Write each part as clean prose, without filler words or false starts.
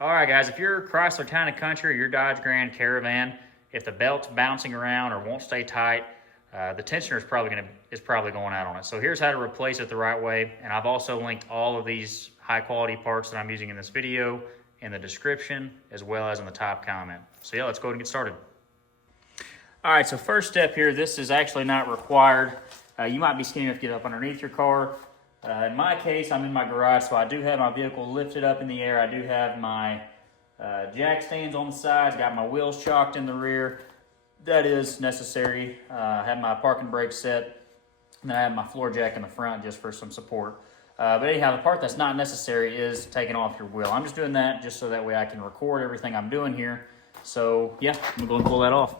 All right, guys, if you're Chrysler Town Country or your Dodge Grand Caravan, if the belt's bouncing around or won't stay tight, the tensioner is probably going out on it. So here's how to replace it the right way. And I've also linked all of these high quality parts that I'm using in this video in the description as well as in the top comment. So yeah, let's go ahead and get started. All right, so first step here, this is actually not required. You might be skinny enough to get up underneath your car. In my case, I'm in my garage, so I do have my vehicle lifted up in the air. I do have my jack stands on the sides, got my wheels chalked in the rear. That is necessary. I have my parking brake set, and then I have my floor jack in the front just for some support. But anyhow, the part that's not necessary is taking off your wheel. I'm just doing that just so that way I can record everything I'm doing here. So yeah, I'm going to pull that off.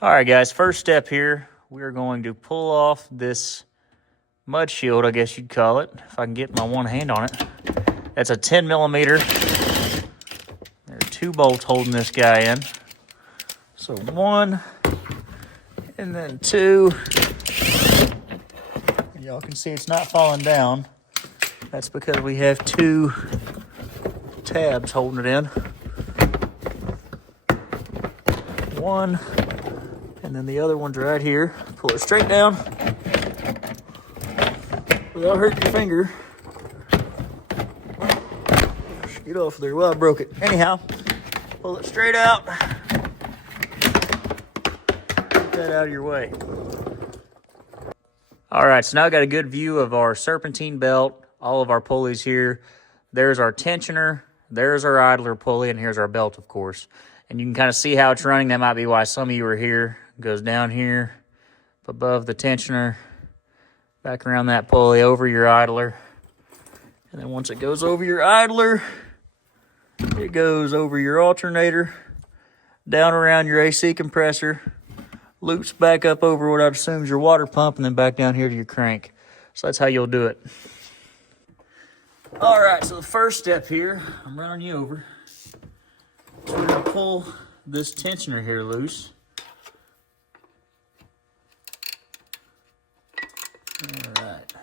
All right, guys, first step here, we're going to pull off this mud shield, I guess you'd call it, if I can get my one hand on it. That's a 10 millimeter. There are 2 bolts holding this guy in. So 1, and then 2. Y'all can see it's not falling down. That's because we have 2 tabs holding it in. 1, and then the other one's right here. Pull it straight down without hurting your finger. Get off there. Well, I broke it. Anyhow, pull it straight out. Get that out of your way. All right, so now I got a good view of our serpentine belt, all of our pulleys here. There's our tensioner, there's our idler pulley, and here's our belt, of course. And you can kind of see how it's running. That might be why some of you are here. It goes down here, above the tensioner, back around that pulley, over your idler. And then once it goes over your idler, it goes over your alternator, down around your AC compressor, loops back up over what I'd assume is your water pump, and then back down here to your crank. So that's how you'll do it. All right, so the first step here, I'm running you over. So we're gonna pull this tensioner here loose. All right.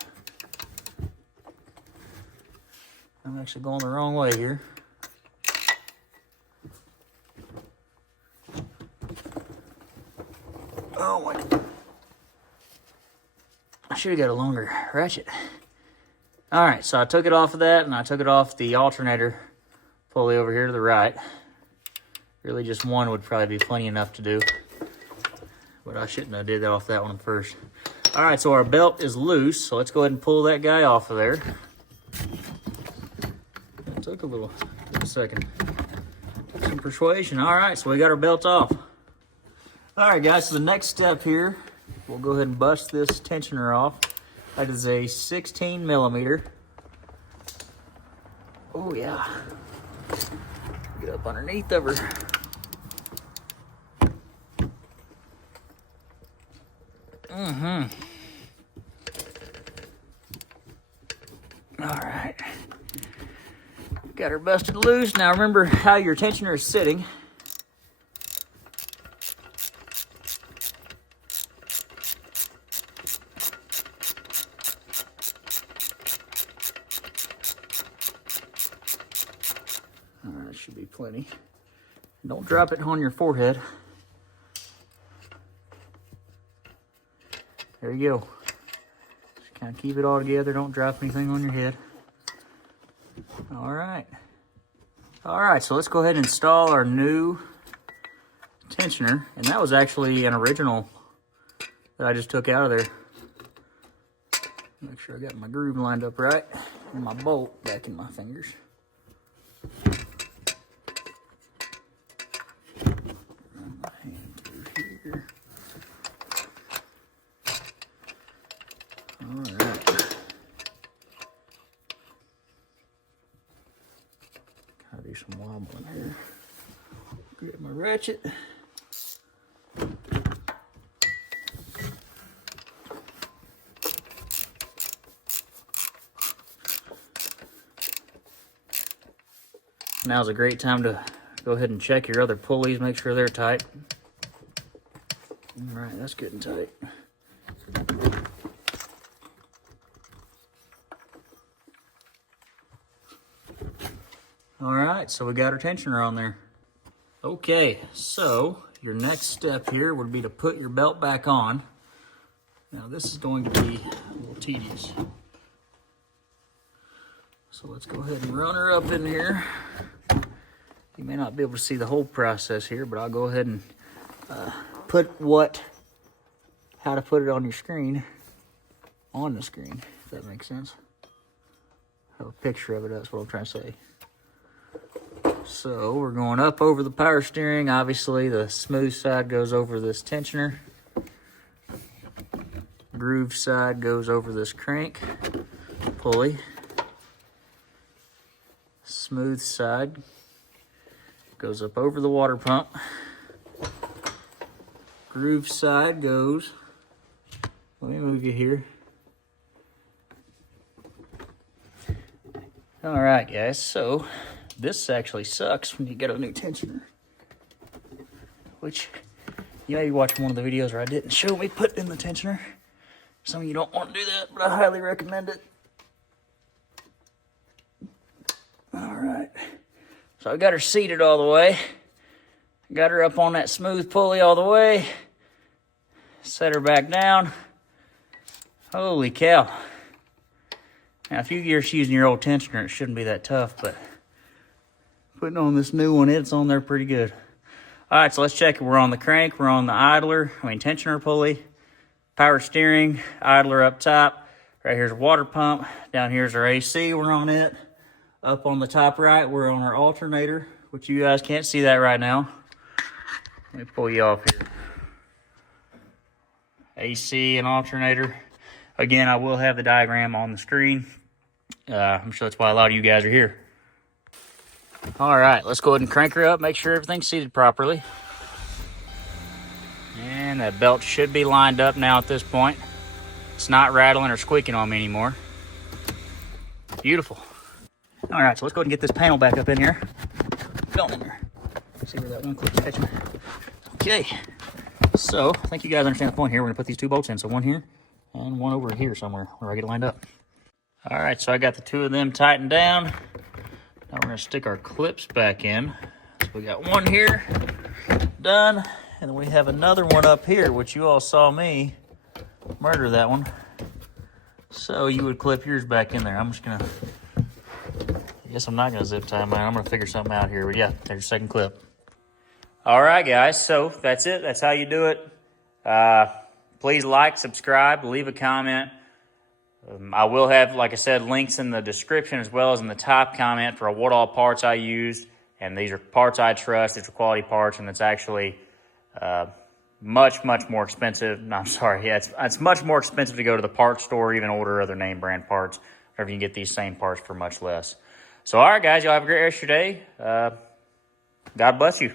I'm actually going the wrong way here. Oh my God. I should have got a longer ratchet. All right, so I took it off of that, and I took it off the alternator pulley over here to the right. Really just one would probably be plenty enough to do, but I shouldn't have did that off that one first. All right, so our belt is loose, so let's go ahead and pull that guy off of there. It took a second. Some persuasion. All right, so we got our belt off. All right, guys, so the next step here, we'll go ahead and bust this tensioner off. That is a 16 millimeter. Oh, yeah. Get up underneath of her. All right. Got her busted loose. Now remember how your tensioner is sitting. All right, should be plenty. Don't drop it on your forehead. There you go. Just kind of keep it all together. Don't drop anything on your head. All right. All right, so let's go ahead and install our new tensioner. And that was actually an original that I just took out of there. Make sure I got my groove lined up right. And my bolt back in my fingers. Do some wobbling here. Grab my ratchet. Now's a great time to go ahead and check your other pulleys, make sure they're tight. All right, that's good and tight. All right, so we got our tensioner on there. Okay, so your next step here would be to put your belt back on. Now this is going to be a little tedious. So let's go ahead and run her up in here. You may not be able to see the whole process here, but I'll go ahead and put how to put it on your screen, on the screen, if that makes sense. Have a picture of it, that's what I'm trying to say. So we're going up over the power steering. Obviously the smooth side goes over this tensioner. Groove side goes over this crank pulley. Smooth side goes up over the water pump. Groove side goes, let me move you here. All right, guys, so this actually sucks when you get a new tensioner, which you may be watching one of the videos where I didn't show me putting in the tensioner. Some of you don't want to do that, but I highly recommend it. All right, so I got her seated all the way. Got her up on that smooth pulley all the way. Set her back down. Holy cow. Now, if you're just using your old tensioner, it shouldn't be that tough, but putting on this new one, it's on there pretty good. All right, so let's check it. We're on the crank, we're on the tensioner pulley, power steering, idler up top. Right here's a water pump. Down here's our AC, we're on it. Up on the top right, we're on our alternator, which you guys can't see that right now. Let me pull you off here. AC and alternator. Again, I will have the diagram on the screen. I'm sure that's why a lot of you guys are here. All right, let's go ahead and crank her up, make sure everything's seated properly. And that belt should be lined up now at this point. It's not rattling or squeaking on me anymore. Beautiful. All right, so let's go ahead and get this panel back up in here. Going in there. See where that one clip's catching. Okay, so I think you guys understand the point here. We're gonna put these two bolts in. So one here and one over here somewhere where I get it lined up. All right, so I got the two of them tightened down. Now we're gonna stick our clips back in. So we got one here, done. And then we have another one up here, which you all saw me murder that one. So you would clip yours back in there. I'm just gonna, I guess I'm not gonna zip tie mine. I'm gonna figure something out here, but yeah, there's your second clip. All right, guys, so that's it. That's how you do it. Please like, subscribe, leave a comment. I will have, like I said, links in the description as well as in the top comment for what all parts I used. And these are parts I trust. These are quality parts, and it's actually much, much more expensive. No, I'm sorry. Yeah, it's much more expensive to go to the parts store or even order other name brand parts. Wherever you can get these same parts for much less. So, all right, guys, y'all have a great rest of your day. God bless you.